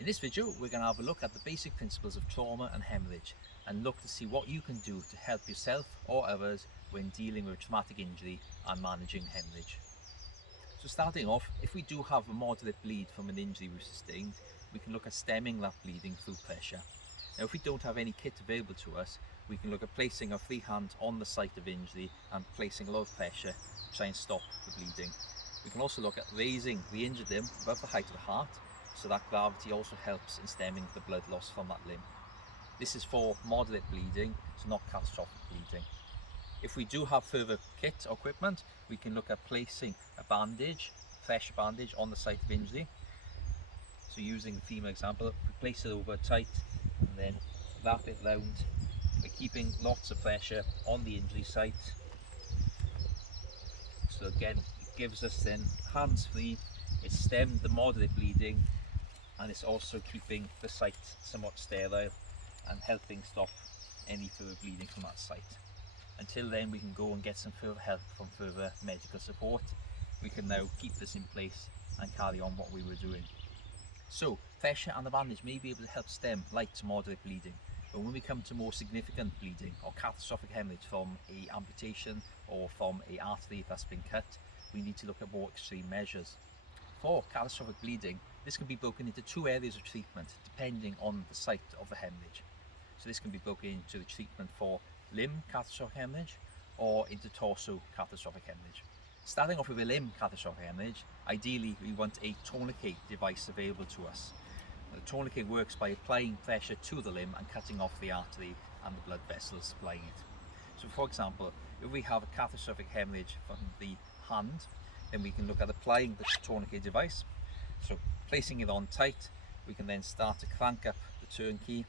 In this video, we're going to have a look at the basic principles of trauma and hemorrhage and look to see what you can do to help yourself or others when dealing with a traumatic injury and managing hemorrhage. So starting off, if we do have a moderate bleed from an injury we've sustained, we can look at stemming that bleeding through pressure. Now if we don't have any kit available to us, we can look at placing our free hand on the site of injury and placing a lot of pressure to try and stop the bleeding. We can also look at raising the injured limb above the height of the heart, so that gravity also helps in stemming the blood loss from that limb. This is for moderate bleeding, so not catastrophic bleeding. If we do have further kit or equipment, we can look at placing a bandage, pressure bandage, on the site of injury. So using the femur example, we place it over tight and then wrap it round. We're keeping lots of pressure on the injury site. So again, it gives us then hands free, it's stemmed the moderate bleeding, and it's also keeping the site somewhat sterile and helping stop any further bleeding from that site. Until then, we can go and get some further help from further medical support. We can now keep this in place and carry on what we were doing. So pressure and the bandage may be able to help stem light to moderate bleeding, but when we come to more significant bleeding or catastrophic hemorrhage from a amputation or from a artery that's been cut, we need to look at more extreme measures. For catastrophic bleeding, this can be broken into two areas of treatment depending on the site of the hemorrhage. So this can be broken into the treatment for limb catastrophic hemorrhage or into torso catastrophic hemorrhage. Starting off with a limb catastrophic hemorrhage, ideally we want a tourniquet device available to us. The tourniquet works by applying pressure to the limb and cutting off the artery and the blood vessels supplying it. So for example, if we have a catastrophic hemorrhage from the hand, then we can look at applying the tourniquet device. So placing it on tight, we can then start to crank up the turnkey,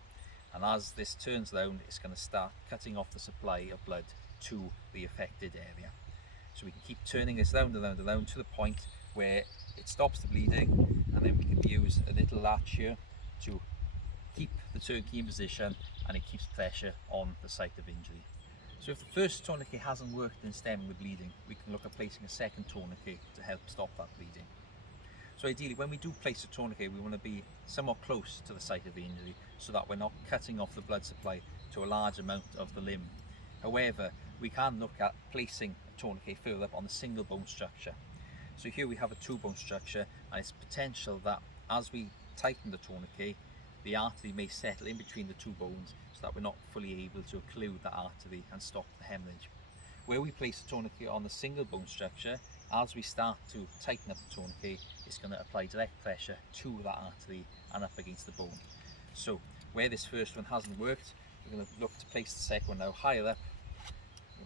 and as this turns round, it's going to start cutting off the supply of blood to the affected area. So we can keep turning this round and round and round to the point where it stops the bleeding, and then we can use a little latch here to keep the turnkey in position, and it keeps pressure on the site of injury. So if the first tourniquet hasn't worked in stemming the bleeding, we can look at placing a second tourniquet to help stop that bleeding. So ideally, when we do place a tourniquet, we want to be somewhat close to the site of the injury so that we're not cutting off the blood supply to a large amount of the limb. However, we can look at placing a tourniquet further up on the single bone structure. So here we have a two bone structure, and it's potential that as we tighten the tourniquet, the artery may settle in between the two bones so that we're not fully able to occlude the artery and stop the hemorrhage. Where we place the tourniquet on the single bone structure, as we start to tighten up the tourniquet, it's going to apply direct pressure to that artery and up against the bone. So where this first one hasn't worked, we're going to look to place the second one now higher up,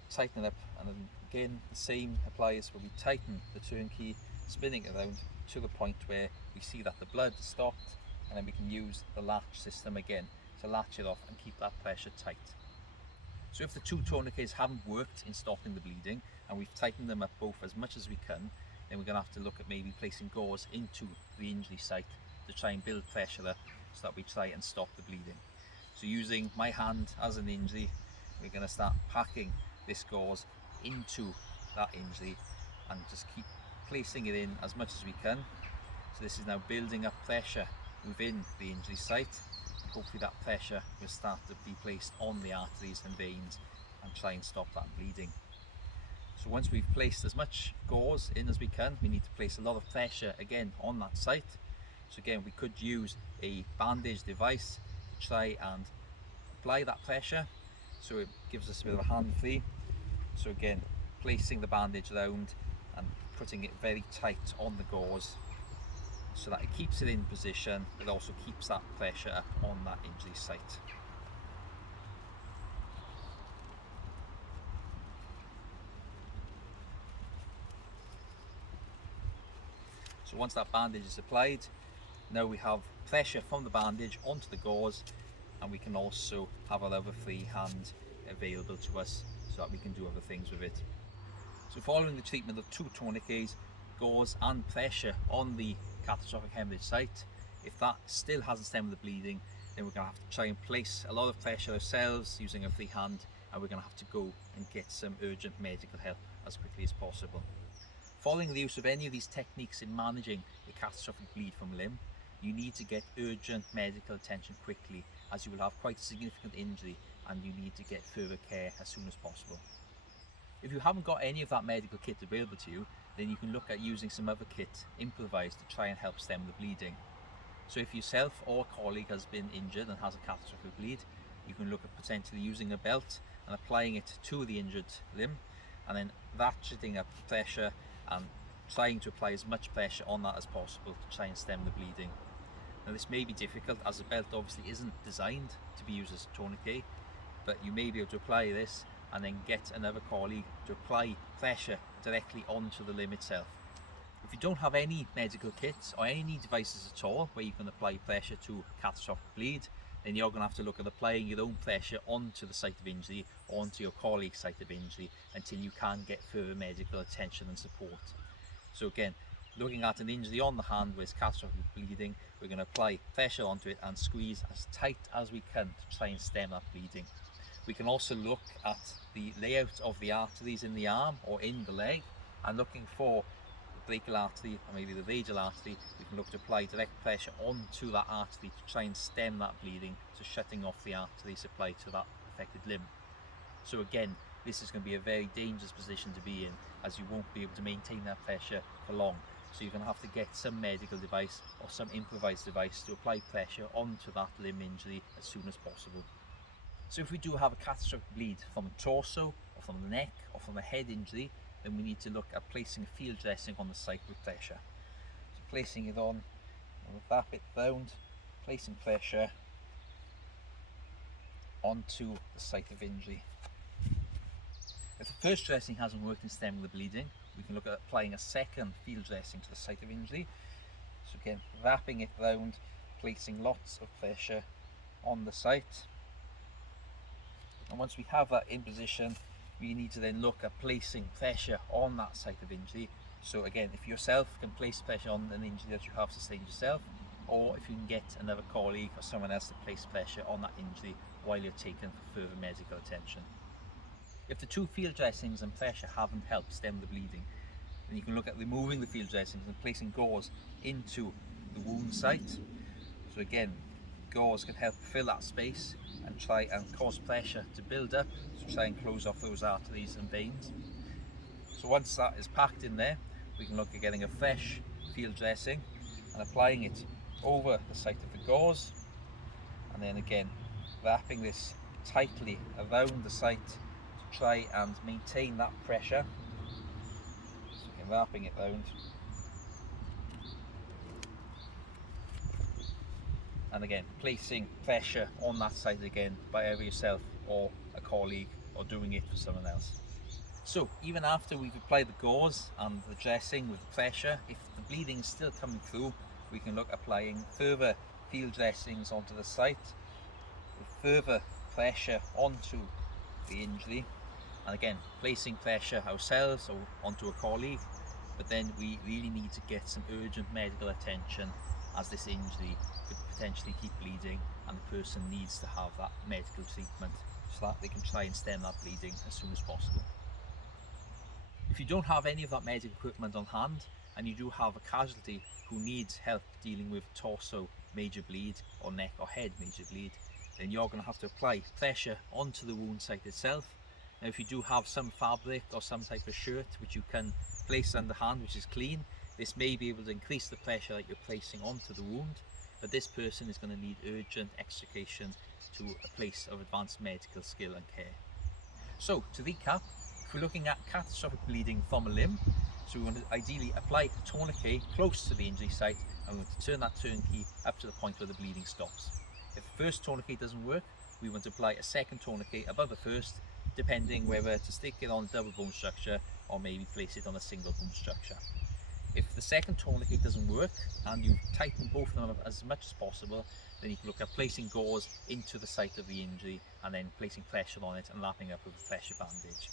tighten it up, and then again the same applies where we tighten the turnkey, spinning it around to the point where we see that the blood is stopped, and then we can use the latch system again to latch it off and keep that pressure tight. So if the two tourniquets haven't worked in stopping the bleeding and we've tightened them up both as much as we can, then we're going to have to look at maybe placing gauze into the injury site to try and build pressure up so that we try and stop the bleeding. So using my hand as an injury, we're going to start packing this gauze into that injury and just keep placing it in as much as we can. So this is now building up pressure within the injury site. Hopefully that pressure will start to be placed on the arteries and veins and try and stop that bleeding. So once we've placed as much gauze in as we can, we need to place a lot of pressure again on that site. So again, we could use a bandage device to try and apply that pressure, so it gives us a bit of a hand free. So again, placing the bandage around and putting it very tight on the gauze so that it keeps it in position, but also keeps that pressure up on that injury site. So once that bandage is applied, now we have pressure from the bandage onto the gauze, and we can also have our other free hand available to us so that we can do other things with it. So following the treatment of two tourniquets, gauze and pressure on the catastrophic hemorrhage site, if that still hasn't stemmed the bleeding, then we're going to have to try and place a lot of pressure ourselves using a free hand, and we're going to have to go and get some urgent medical help as quickly as possible. Following the use of any of these techniques in managing a catastrophic bleed from a limb, you need to get urgent medical attention quickly, as you will have quite a significant injury and you need to get further care as soon as possible. If you haven't got any of that medical kit available to you, then you can look at using some other kit improvised to try and help stem the bleeding. So if yourself or a colleague has been injured and has a catastrophic bleed, you can look at potentially using a belt and applying it to the injured limb, and then ratcheting up pressure and trying to apply as much pressure on that as possible to try and stem the bleeding. Now this may be difficult, as the belt obviously isn't designed to be used as a tourniquet, but you may be able to apply this and then get another colleague to apply pressure directly onto the limb itself. If you don't have any medical kits or any devices at all where you can apply pressure to a catastrophic bleed, then you're going to have to look at applying your own pressure onto the site of injury or onto your colleague's site of injury until you can get further medical attention and support. So again, looking at an injury on the hand where it's catastrophic bleeding, we're going to apply pressure onto it and squeeze as tight as we can to try and stem that bleeding. We can also look at the layout of the arteries in the arm or in the leg, and looking for the brachial artery or maybe the radial artery, we can look to apply direct pressure onto that artery to try and stem that bleeding, so shutting off the artery supply to that affected limb. So again, this is going to be a very dangerous position to be in, as you won't be able to maintain that pressure for long. So you're going to have to get some medical device or some improvised device to apply pressure onto that limb injury as soon as possible. So if we do have a catastrophic bleed from the torso or from the neck or from a head injury, then we need to look at placing a field dressing on the site with pressure. So placing it on, and wrap it round, placing pressure onto the site of injury. If the first dressing hasn't worked in stemming the bleeding, we can look at applying a second field dressing to the site of injury. So again, wrapping it round, placing lots of pressure on the site. And once we have that in position, we need to then look at placing pressure on that site of injury. So again, if yourself can place pressure on an injury that you have sustained yourself, or if you can get another colleague or someone else to place pressure on that injury while you're taken for further medical attention. If the two field dressings and pressure haven't helped stem the bleeding, then you can look at removing the field dressings and placing gauze into the wound site. So again, gauze can help fill that space and try and cause pressure to build up to try and close off those arteries and veins. So once that is packed in there, we can look at getting a fresh field dressing and applying it over the site of the gauze, and then again wrapping this tightly around the site to try and maintain that pressure. So again, wrapping it round, and again placing pressure on that site again by either yourself or a colleague, or doing it for someone else. So even after we've applied the gauze and the dressing with the pressure, if the bleeding is still coming through, we can look at applying further field dressings onto the site with further pressure onto the injury, and again placing pressure ourselves or onto a colleague. But then we really need to get some urgent medical attention, as this injury could potentially keep bleeding and the person needs to have that medical treatment so that they can try and stem that bleeding as soon as possible. If you don't have any of that medical equipment on hand, and you do have a casualty who needs help dealing with torso major bleed or neck or head major bleed, then you're going to have to apply pressure onto the wound site itself. Now if you do have some fabric or some type of shirt which you can place on the hand which is clean, this may be able to increase the pressure that you're placing onto the wound, but this person is going to need urgent extrication to a place of advanced medical skill and care. So to recap, if we're looking at catastrophic bleeding from a limb, so we want to ideally apply a tourniquet close to the injury site, and we want to turn that turnkey up to the point where the bleeding stops. If the first tourniquet doesn't work, we want to apply a second tourniquet above the first, depending whether to stick it on a double bone structure or maybe place it on a single bone structure. If the second tourniquet doesn't work and you tighten both of them up as much as possible, then you can look at placing gauze into the site of the injury and then placing pressure on it and lapping up with a pressure bandage.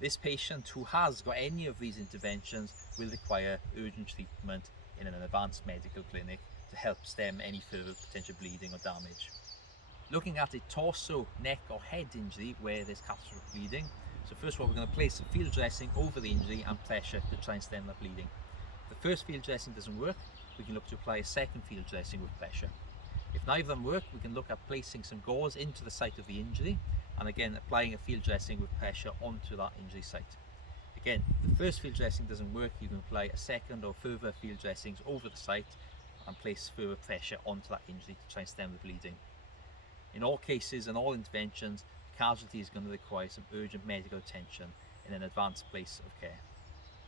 This patient who has got any of these interventions will require urgent treatment in an advanced medical clinic to help stem any further potential bleeding or damage. Looking at a torso, neck or head injury where there's catastrophic bleeding, so first of all we're going to place a field dressing over the injury and pressure to try and stem that bleeding. If the first field dressing doesn't work, we can look to apply a second field dressing with pressure. If neither of them work, we can look at placing some gauze into the site of the injury and again applying a field dressing with pressure onto that injury site. Again, if the first field dressing doesn't work, you can apply a second or further field dressings over the site and place further pressure onto that injury to try and stem the bleeding. In all cases and all interventions, the casualty is going to require some urgent medical attention in an advanced place of care.